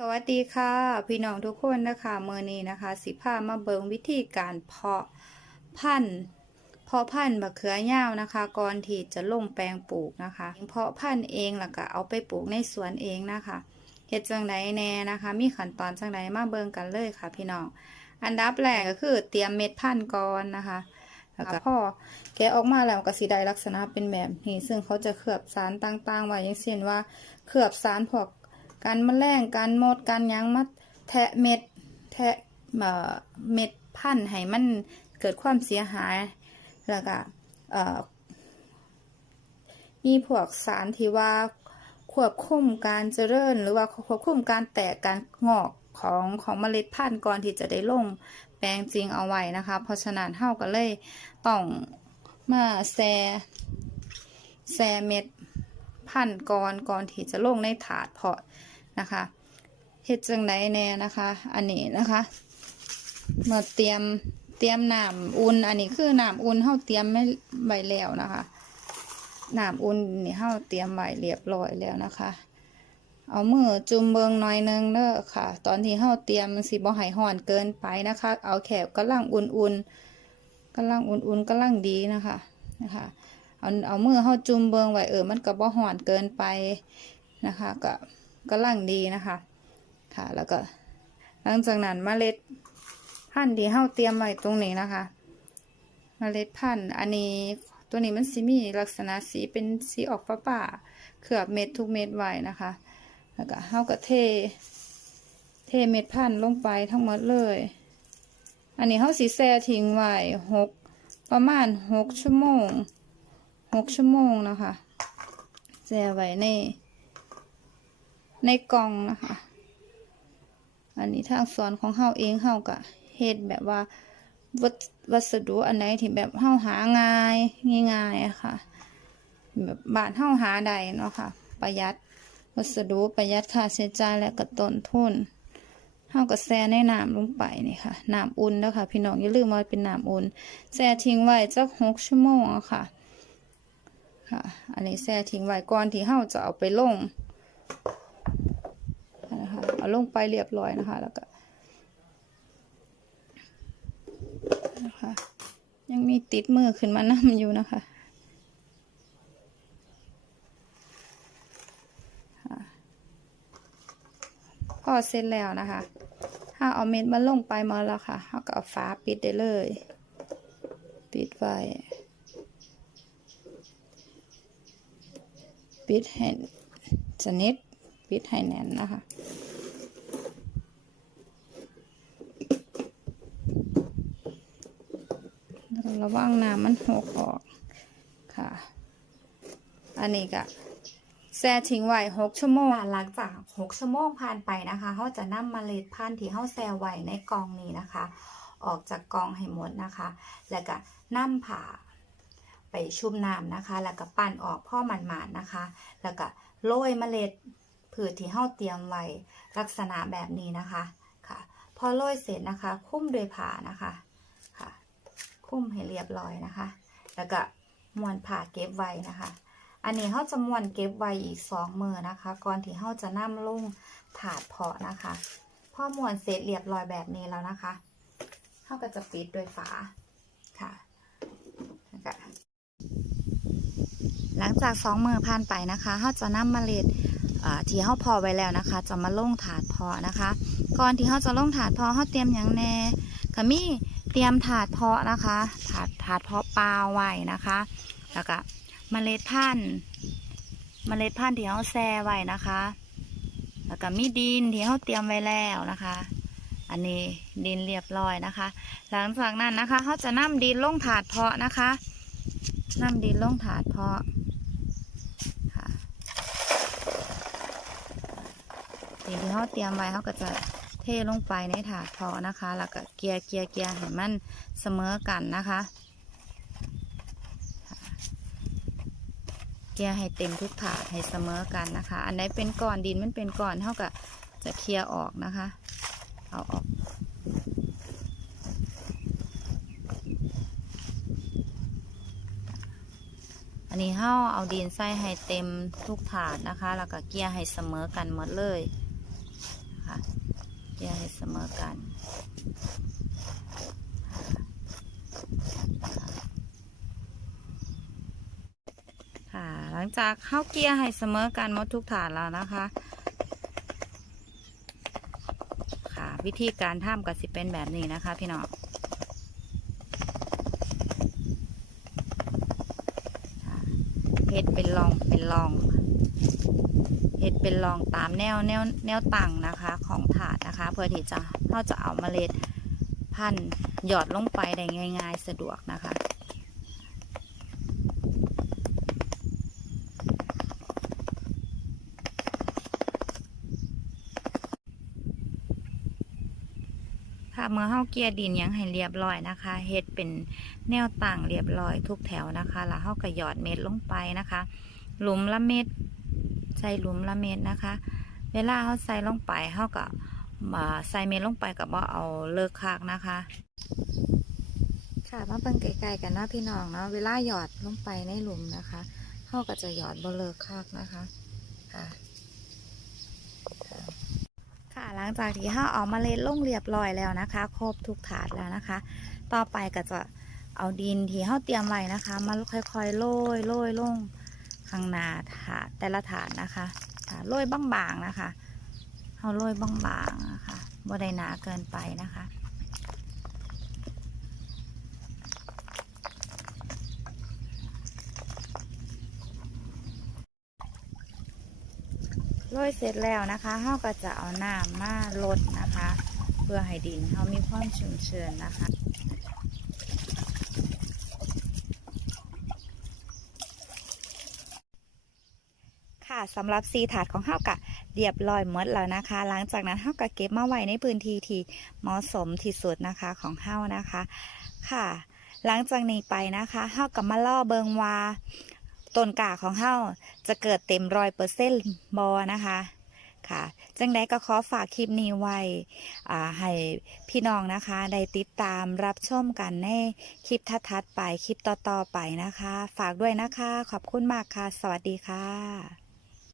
สวัสดีค่ะ พี่น้องทุกคนนะคะเมื่อนี้นะคะ สิพามาเบิงวิธีการเพาะพันธุ์เพาะพันธุ์มะเขือยาวนะคะก่อนที่จะลงแปลงปลูกนะคะ เพาะพันธุ์เองแล้วก็เอาไปปลูกในสวนเองนะคะเฮ็ดจังไดแน่นะคะ มีขั้นตอนจังไดมาเบิงกันเลยค่ะ พี่น้องอันดับแรกก็คือเตรียมเม็ดพันธุ์ก่อนนะคะแล้วก็พอแกะออกมาแล้วก็สีได้ลักษณะเป็นแบบนี้ซึ่งเขาจะเคลือบสารต่างๆไว้อย่างเช่นว่าเคลือบสารพวก การแมลงการมดการยังมาแทะเม็ดแทะเอ่อเม็ดพันธุ์ให้มันเกิดความเสียหายแล้วก็มีพวกสารที่ว่าควบคุมการเจริญ หรือว่าควบคุมการแตกการงอกของของเมล็ดพันธุ์ก่อนที่จะได้ลงแปลงจริงเอาไว้นะคะ เพราะฉะนั้นเฮาก็เลยต้องมาแซแซเม็ดพันธุ์ก่อนก่อนที่จะลงในถาดเพาะ นะคะเฮ็ดจังไดแน่นะคะ อันนี้นะคะเมื่อเตรียมเตรียมน้ำอุ่น อันนี้คือน้ำอุ่นเฮาเตรียมไม่ไว้แล้วนะคะน้ำอุ่นนี่เฮาเตรียมไว้เรียบร้อยแล้วนะคะ เอามือจุ่มเบิงหน่อยนึงเด้อค่ะ ตอนที่เฮาเตรียมมันสิบ่ให้ห่อนเกินไปนะคะ เอาแขบกำลังอุ่นๆกำลังอุ่นๆกำลังดีนะคะนะคะเอาเอามือเฮาจุ่มเบิงไว้เออมันก็บ่ห่อนเกินไปนะคะก็ กำลังดีนะคะ ค่ะ แล้วก็ หลังจากนั้นเมล็ดพันธุ์ที่เฮาเตรียมไว้ตรงนี้นะคะเมล็ดพันธุ์อันนี้ตัวนี้มันสิมีลักษณะสีเป็นสีออกฟ้าๆเคลือบเม็ดทุกเม็ดไว้นะคะ แล้วก็เฮาก็เท เทเม็ดพันธุ์ลงไปทั้งหมดเลย อันนี้เฮาสิแช่ทิ้งไว้หกประมาณหกชั่วโมงหกชั่วโมงนะคะแช่ไว้ใน ในกล่องนะคะ อันนี้ทางสวนของเฮาเองเฮาก็เฮ็ดแบบว่าวัสวัสดุอันไหนที่แบบเฮาหาง่ายง่ายๆค่ะ แบบบานเฮาหาได้เนาะค่ะ ประหยัดวัสดุประหยัดค่าใช้จ่ายและก็ต้นทุนเฮาก็แช่ในน้ำลงไปนี่ค่ะน้ำอุ่นแล้วค่ะ พี่น้องอย่าลืมว่าเป็นน้ำอุ่นแช่ทิ้งไว้จักหกชั่วโมงอะค่ะ ค่ะ อันนี้แช่ทิ้งไว้ก่อนที่เฮาจะเอาไปลง ลงไปเรียบร้อยนะคะ แล้วก็นะคะยังมีติดมือขึ้นมานั่อยู่นะคะพอเสร็จแล้วนะคะ ถ้าเอาเม็ดมันลงไปมาแล้วค่ะเราก็เอาฝาปิดได้เลย ปิดไว้ปิดให้สนิทปิดให้แน่นนะคะ ระวังน้ำมันหกออกค่ะ อันนี้ก็แช่ทิ้งไว้หกชั่วโมงหลังจากหกชั่วโมงผ่านไปนะคะเขาจะนำเมล็ดพันธุ์ที่เขาแช่ไว้ในกองนี้นะคะ ออกจากกองให้หมดนะคะ แล้วก็นำผ่าไปชุ่มน้ำนะคะ แล้วก็ปั่นออกพ่อมันๆนนะคะ แล้วก็โรยเมล็ดพืชที่เขาเตรียมไว้ลักษณะแบบนี้นะคะค่ะ พอโรยเสร็จนะคะ คุ้มด้วยผ่านะคะ คุ้มให้เรียบร้อยนะคะ แล้วก็ม้วนผ่าเก็บไว้นะคะ อันนี้เขาจะม้วนเก็บไว้อีกสองมือนะคะ ก่อนที่เขาจะนำลงถาดเพาะนะคะพอม้วนเสร็จเรียบร้อยแบบนี้แล้วนะคะเขาก็จะปิดด้วยฝาค่ะหลังจากสองมือผ่านไปนะคะเขาจะนำเมล็ดที่เขาพอไว้แล้วนะคะ จะมาลงถาดเพาะนะคะ ก่อนที่เขาจะลงถาดเพาะเขาเตรียมอย่างแน่ก็มี เตรียมถาดเพาะนะคะ ถาดถาดเพาะปลาไว้นะคะ แล้วก็เมล็ดพันธุ์เมล็ดพันธุ์ที่เขาแช่ไว้นะคะ แล้วก็มีดินที่เขาเตรียมไว้แล้วนะคะ อันนี้ดินเรียบร้อยนะคะ หลังจากนั้นนะคะเขาจะนำดินลงถาดเพาะนะคะนำดินลงถาดเพาะค่ะดินที่เขาเตรียมไว้เขาก็จะ ทลงไปในถาดเพาะนะคะ แล้วก็เกียร์เกียร์เกียร์ให้มันเสมอกันนะคะ เกลี่ยให้เต็มทุกถาดให้เสมอกันนะคะ อันไหนเป็นก้อนดินมันเป็นก้อนเท่ากับจะเคลียร์ออกนะคะ เอาออกอันนี้เฮาเอาดินใส่ให้เต็มทุกถาดนะคะ แล้วก็เกลี่ยให้เสมอกันหมดเลย เกี่ยให้เสมอกันค่ะหลังจากเข้าเกียร์ให้เสมอกันหมดทุกฐานแล้วนะคะค่ะวิธีการทำก็สิเป็นแบบนี้นะคะ พี่น้องค่ะเฮ็ดเป็นรองเป็นรอง เฮ็ดเป็นรองตามแนวแนวแนวตั้งนะคะของถาดนะคะ เพื่อที่จะเราจะเอาเมล็ดพันธุ์หยอดลงไปได้ง่าย ๆ สะดวกนะคะค่ะเมื่อเฮาเกียดินยังให้เรียบร้อยนะคะเฮ็ดเป็นแนวตั้งเรียบร้อยทุกแถวนะคะ แล้วเฮาก็หยอดเม็ดลงไปนะคะ หลุมละเม็ด ใส่หลุมละเม็ดนะคะ เวลาเฮาใส่ลงไปเฮาก็มาใส่เม็ดลงไปกับว่าเอาเลิกคากนะคะ ค่ะมาเบิ่งไกลๆกันนะพี่น้องเนาะเวลาหยอดลงไปในหลุมนะคะเฮาก็จะหยอดบเลิกคากนะคะค่ะค่ะหลังจากที่ห้าเอามาเล็ดลงเรียบร้อยแล้วนะคะ ครบทุกถาดแล้วนะคะ ต่อไปก็จะเอาดินที่ห้าเตรียมไว้นะคะ มาค่อยๆโรยโรยลง ข้างหน้าถาดแต่ละถาดนะคะค่ะโรยบางๆนะคะเอาโรยบางๆนะคะบ่ได้หนาเกินไปนะคะโรยเสร็จแล้วนะคะเฮาก็จะเอาน้ำมาลดนะคะ เพื่อให้ดินเฮามีความชุ่มชื้นนะคะ สำหรับซีถาดของเฮากะเรียบร้อยหมดแล้วนะคะ หลังจากนั้นเฮาก็เก็บมาไว้ในพื้นที่ที่เหมาะสมที่สุดนะคะของเฮานะคะค่ะ หลังจากนี้ไปนะคะเฮาก็มาล่อเบิงว่าต้นกาของเฮาจะเกิดเต็มร้อยเปอร์เซ็นต์บอนะคะค่ะจังใดก็ขอฝากคลิปนี้ไว้ให้พี่น้องนะคะ ได้ติดตามรับชมกันในคลิปทัดๆไปคลิปต่อๆไปนะคะ ฝากด้วยนะคะ ขอบคุณมากค่ะ สวัสดีค่ะ